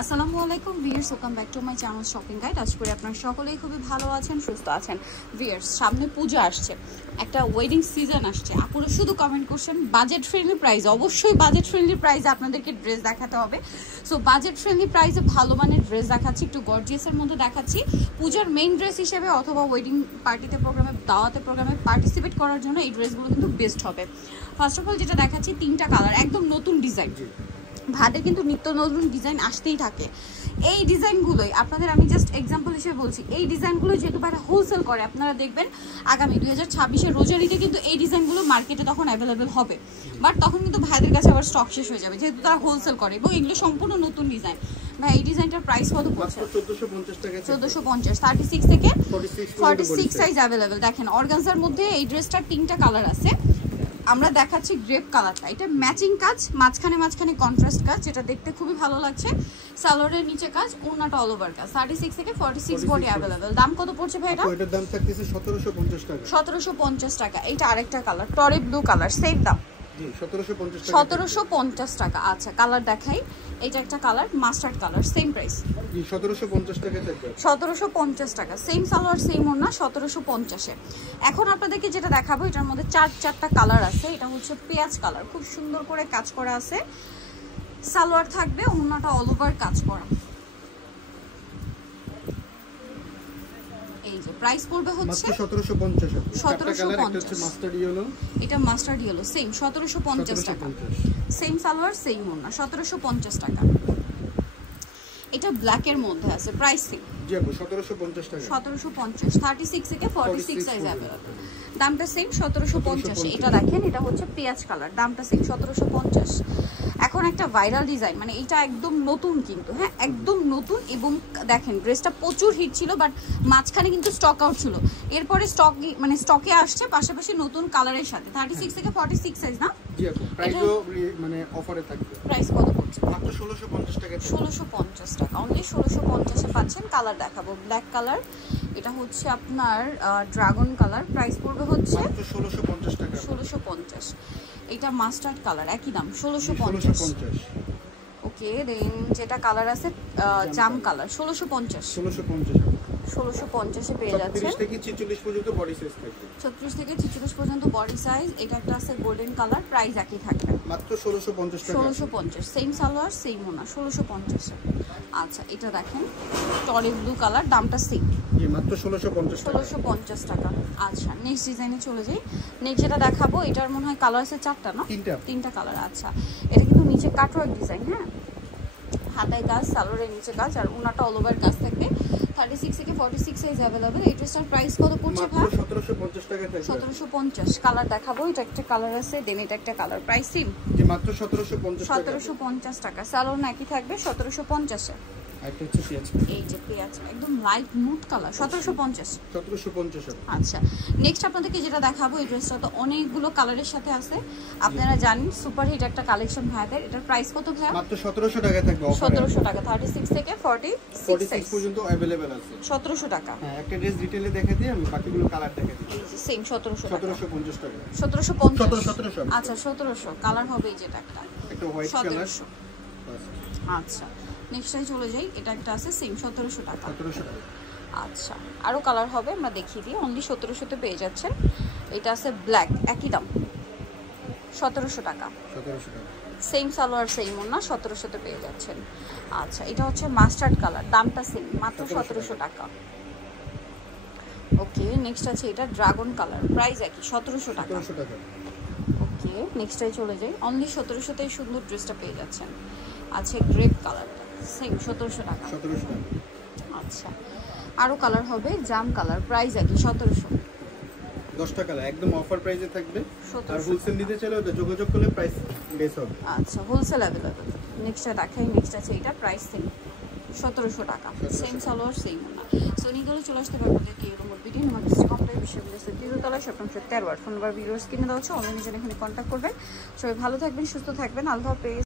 আসসালামু আলাইকুম viewers, welcome back to my channel shopping guide. আশা করি আপনারা সকলেই খুবই ভালো আছেন, সুস্থ আছেন। ভিউয়ার্স, সামনে পূজা আসছে, একটা ওয়েডিং সিজন আসছে। আপুরা শুধু কমেন্ট করছেন বাজেট ফ্রেন্ডলি প্রাইস। অবশ্যই বাজেট ফ্রেন্ডলি প্রাইসে আপনাদেরকে ড্রেস দেখাতে হবে। সো বাজেট ফ্রেন্ডলি প্রাইসে ভালো মানের ড্রেস দেখাচ্ছি, একটু গর্জিয়াসের মধ্যে দেখাচ্ছি। পূজার মেইন ড্রেস হিসেবে অথবা ওয়েডিং পার্টিতে প্রোগ্রামে, দাওয়াতে প্রোগ্রামে পার্টিসিপেট করার জন্য এই ড্রেসগুলো কিন্তু বেস্ট হবে। ফার্স্ট অফ অল যেটা দেখাচ্ছি, 3টা কালার, একদম নতুন ডিজাইন। ভাটে কিন্তু নিত্য নতুন ডিজাইন আসতেই থাকে। এই ডিজাইনগুলোই আপনাদের আমি জাস্ট এক্সাম্পল হিসেবে বলছি, এই ডিজাইনগুলো যেহেতু ভাড়া হোলসেল করে, আপনারা দেখবেন আগামী 2026-এর রোজারিতে কিন্তু এই ডিজাইনগুলো মার্কেটে তখন অ্যাভেলেবেল হবে। বাট তখন কিন্তু ভাইদের কাছে আবার স্টক শেষ হয়ে যাবে, যেহেতু তারা হোলসেল করে এবং এগুলো সম্পূর্ণ নতুন ডিজাইন। ভাই এই ডিজাইনটার প্রাইস কত পড়ছে? 1450 টাকা। 1450, 36 থেকে 46 সাইজ অ্যাভেলেবেল। দেখেন অর্গানজার মধ্যে এই ড্রেসটার 3টা কালার আছে। আমরা দেখাচ্ছি গ্রেপ কালারটা, এটা ম্যাচিং কাজ, মাঝখানে মাঝখানে কন্ট্রাস্ট কাজ, যেটা দেখতে খুবই ভালো লাগছে। সালোয়ারের নিচে কাজ, ওড়নাটা অল ওভার কাজ। 36 থেকে 46 বডি অ্যাভেলেবেল। দাম কত পড়ছে ভাই এটা? এটার দাম থাকতেছে 1750 টাকা। 1750 টাকা। এইটা আরেকটা কালার, টরে ব্লু কালার, সেম দাম জি 1750 টাকা। আচ্ছা কালার দেখাই, এটা একটা colour mustard colour, same price জি 1750 টাকা থাকবে। 1750 টাকা, সেম সালোয়ার সেম ওড়না, 1750 এ। এখন আপনাদেরকে যেটা দেখাবো, এটার মধ্যে চারটা কালার আছে। এটা হচ্ছে পেঁয়াজ কালার, খুব সুন্দর করে কাজ করা আছে। সালোয়ার থাকবে, ওড়নাটা অল ওভার কাজ করা। এই যে প্রাইস পড়বে হচ্ছে 1750। 1750 মাস্টার্ড ইয়েলো, এটা মাস্টার্ড ইয়েলো, সেম 1750 টাকা। সেম সালোয়ার সেম ওড়না, 1750 টাকা। এটা ব্ল্যাক এর মধ্যে আছে, প্রাইস সেম জি আপু 1750 টাকা। 1750, 36 থেকে 46 সাইজ अवेलेबल। দামটা সেম 1750। এটা দেখেন, এটা হচ্ছে পেঁয়াজ কালার, দামটা সেম 1750। এখন একটা ভাইরাল ডিজাইন, মানে এটা একদম নতুন কিন্তু, হ্যাঁ একদম নতুন। এবং দেখেন ড্রেসটা প্রচুর হিট ছিল, বাট মাঝখানে কিন্তু স্টক আউট ছিল। এরপরে স্টক মানে স্টকে আসছে, পাশাপাশি নতুন কালারের সাথে। 36 থেকে 46 সাইজ না জি আপু, প্রাইসও মানে অফারে থাকবে। প্রাইস কত পড়ছে? মাত্র 1650 টাকা। 1650 টাকা, অনলি 1650 এ পাচ্ছেন। কালার দেখাবো, ব্ল্যাক কালার, এটা হচ্ছে আপনার ড্রাগন কালার, প্রাইস পড়বে হচ্ছে 1650 টাকা। 1650। এটা মাস্টার্ড কালার, একই দাম 1650। ওকে, দেন যেটা কালার আছে জাম কালার, 1650 এ পেয়ে যাচ্ছেন। 36 থেকে 46 পর্যন্ত বডি সাইজ থাকবে। 36 থেকে 46 পর্যন্ত বডি সাইজ। এটা একটা আছে গোল্ডেন কালার, প্রাইস একই থাকবে মাত্র 1650 টাকা। 1650, সেম সালোয়ার সেম ওড়না, 1650 এ। আচ্ছা এটা দেখেন টরে ব্লু কালার, দামটা সেম জি মাত্র 1650 টাকা। 1650 টাকা। আচ্ছা নেক্সট ডিজাইনে চলে যাই। নেক্সট যেটা দেখাবো, এটার মনে হয় কালার আছে 4টা না? 3টা কালার। আচ্ছা এটা কিন্তু নিচে কাটওয়ার্ক ডিজাইন, হ্যাঁ হাতায় কাজ, সালোয়ারের নিচে কাজ, আর ওনাটা অল ওভার কাজ থাকবে। 36 থেকে 46 সাইজ अवेलेबल। এই ড্রেসটার প্রাইস কত পড়ছে ভাই? 1750 টাকা থাকবে। 1750। কালার দেখাবো, এটা একটা কালার আছে, দেন এটা একটা কালার, প্রাইস সেম জি মাত্র 1750 টাকা। 1750 টাকা। সালোয়ার নাকি থাকবে 1750 এ। এটা হচ্ছে পেঁয়াজ, এই যে পেঁয়াজ একদম লাইট নুট কালার, 1750। 1750। আচ্ছা নেক্সট আপনাদেরকে যেটা দেখাবো, এই ড্রেসটা তো অনেকগুলো কালারের সাথে আছে, আপনারা জানেন সুপার হিট একটা কালেকশন ভাইদের। এটার প্রাইস কত ভাই? মাত্র 1700 টাকা থাকবে অফারে। 1700 টাকা, 36 থেকে 46 পর্যন্ত अवेलेबल আছে। 1700 টাকা। হ্যাঁ একটা ড্রেস ডিটেইলে দেখে দিই, আমি বাকিগুলো কালার দেখে দিই। সেম 1700 টাকা। 1750 টাকা। 1750। আচ্ছা 1700। কালার হবে এই যেটা একটা হোয়াইট কালার। আচ্ছা নেক্সটে চলে যাই, এটা একটা আছে সেম 1700 টাকা। 1700 টাকা। আচ্ছা আরো কালার হবে, আমরা দেখিয়ে দিই। অনলি 1700 তে পেয়ে যাচ্ছেন। এটা আছে ব্ল্যাক, একই দাম 1700 টাকা। 1700 টাকা। সেম সালোয়ার সেম ওড়না, 1700 তে পেয়ে যাচ্ছেন। আচ্ছা এটা হচ্ছে মাস্টার্ড কালার, দামটা সেম মাত্র 1700 টাকা। ওকে নেক্সট আছে এটা ড্রাগন কালার, প্রাইস একই 1700 টাকা। 1700 টাকা। ওকে নেক্সটে চলে যাই। অনলি 1700 তেই সুন্দর ড্রেসটা পেয়ে যাচ্ছেন। আছে গ্রেপ কালারটা, সেম 1700 টাকা। 1700 টাকা। আচ্ছা আরো কালার হবে, জাম কালার, প্রাইস একই 1700। 10টা কালার একদম অফার প্রাইসে থাকবে। আর হোলসেল নিতে চাইলে ওটা যোগাযোগ করলে প্রাইস বেস হবে। আচ্ছা হোলসেল अवेलेबल। নেক্সটটা দেখাই, নেক্সট আছে এটা, প্রাইস সেম 1700 টাকা। সেম সালোয়ার সেম ওড়না। সো নিগলে চলে আসতে পারবো যে কি এরকম ভিডিও আমাদের কমপ্লিট বিশ্ববিদ্যালয় তিরুতলা shop number 13 phone number videos কিনে দেওয়া হচ্ছে, অনলাইনে জন্য এখানে কন্ট্যাক্ট করবেন। সবাই ভালো থাকবেন, সুস্থ থাকবেন, আল্লাহ হাফেজ।